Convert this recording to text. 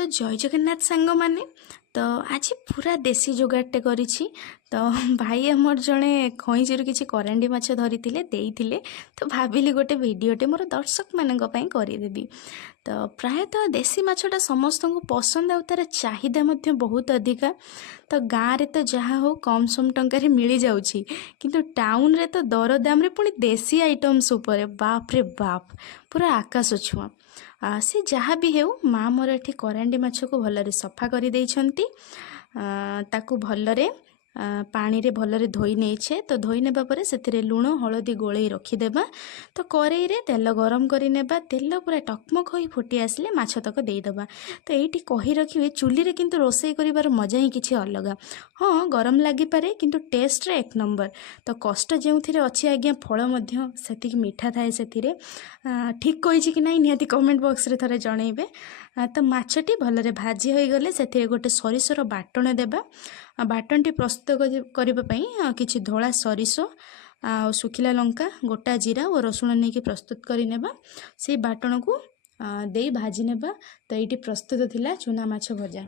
तो जय जगन्नाथ सांग मैंने तो आज पूरा देसी जोगाड़टे करिछि। तो भाई आमर जड़े खईचर किसी करांडी माछ धरी तो भाविली गोटे भिडटे मोर दर्शक मानक करदेवी। तो प्रायतः देसी माछटा समस्त को पसंद आ तार चाहिदा मध्य बहुत अधिका। तो गाँव रे तो जहाँ हो कम सम टंकार मिल जाउछि, किंतु टाउन रे तो दर दाम रे पुणी देसी आइटम्स उपर बाप रे बाप पूरा आकाश छुआ। से जहाँ भी हेउ माँ मोर एठी करांडी माछ को भलरे सफा कर देइछंती। ताकू भलरे पानी रे भलरे धोई नेछे। तो धोई नेबा परे सेथिरे लुण हळदी गोळेई रखिदेबा। तो करेई रे तेल गरम करि नेबा। तेल पूरा टकमक होई फुटी आसले माछ तक देइदबा। तो एठी कहि रखिबे चुली रे किंतु रोसई करिवार मजा ही किछि अलगा। हाँ गरम लागि पारे किंतु टेस्ट रे एक नंबर। तो कष्ट जेउथिरे अछि आज्ञा फळ मध्य सेतिक मीठा थाए सेथिरे। ठीक कहिछि कि नै निहाती कमेंट बॉक्स रे थरे जणैबे। तो माछटी भलरे भाजी होई गले सेथिरे गोटे सरिसर बाटण देबा। बाटणटी प्रस्तुत करिबा पई किछि धोळा सरिसो आ सुखिला लंका गोटा जीरा और रसुण नेकी प्रस्तुत करि नेबा। से बाटण को देई भाजी नेबा। तो एटी प्रस्तुत थिला चुना माछ भजा।